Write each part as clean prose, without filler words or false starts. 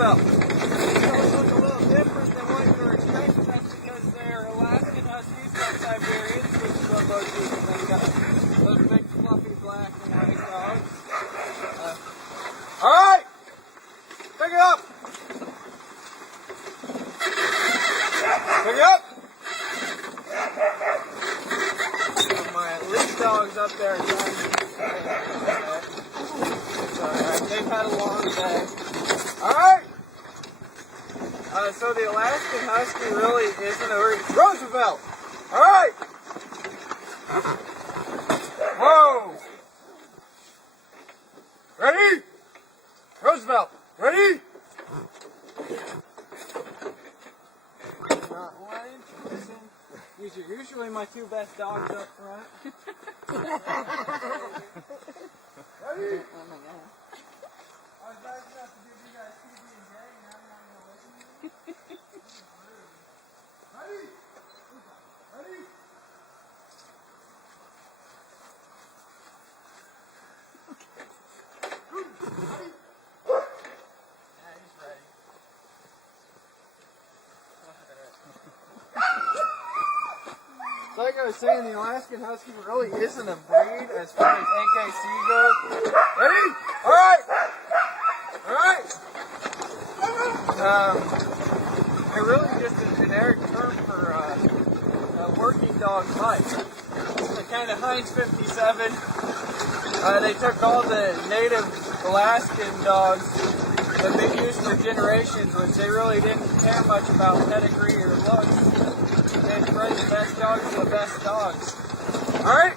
Roosevelt. Those look a little different than what you were expecting. That's because they're Alaskan Huskies, not Siberians, which is what most people think of. Those big, fluffy, black and white dogs. All right, pick it up. Pick it up. My lead dogs up there are trying to they've had a long day. Alright! So the Alaskan Husky really isn't a Roosevelt! Alright! Whoa! Ready? Roosevelt! Ready? Not wanting to listen. These are usually my two best dogs up front. Ready? Oh my god. I was nice enough to give you guys TV and J, and now you're not going to listen to me? Ready? Ready? Ready? Yeah, he's ready. So like I was saying, the Alaskan Husky really isn't a breed as far as AKC goes. Ready? Alright! Alright! They're really just a generic term for a working dog type. They're kind of Heinz 57. They took all the native Alaskan dogs that they've used for generations, which they really didn't care much about pedigree or looks. They bred the best dogs to the best dogs. Alright?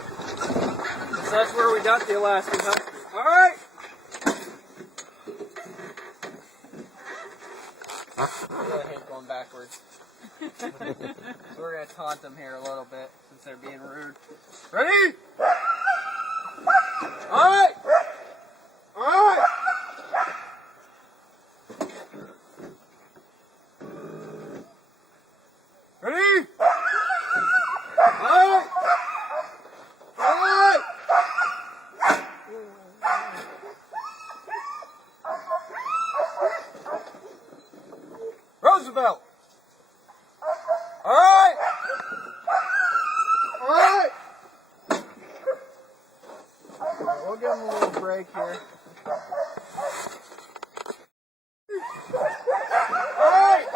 So that's where we got the Alaskan Husky. Alright? I really hate going backwards. So we're going to taunt them here a little bit since they're being rude. Ready? Alright! Alright! Ready? Alright! Alright! Roosevelt! Alright! Alright! We'll give him a little break here. Alright!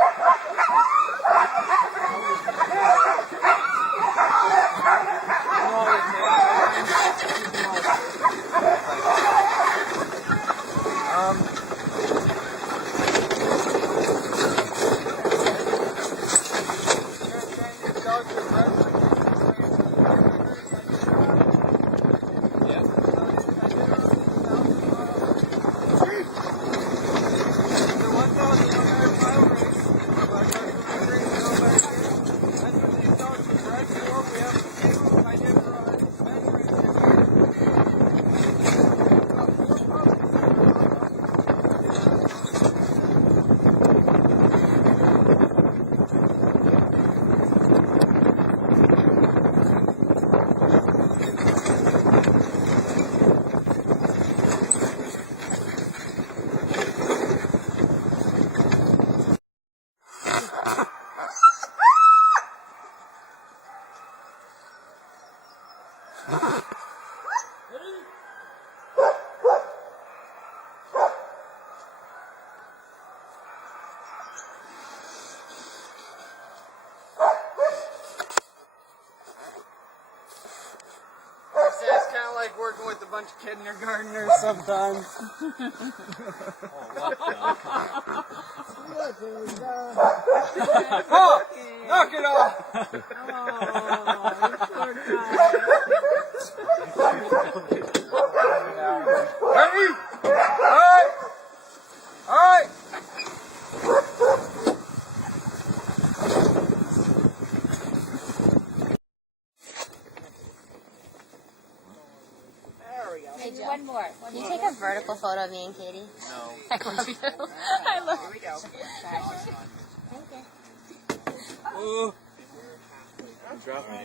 It's kind of like working with a bunch of kindergartners sometimes. Oh, knock it off! Ready? Alright! Alright! One more. Can you take a vertical photo of me and Katie? No. I love you. I love you. Here we go. Thank you. Ooh. Drop me.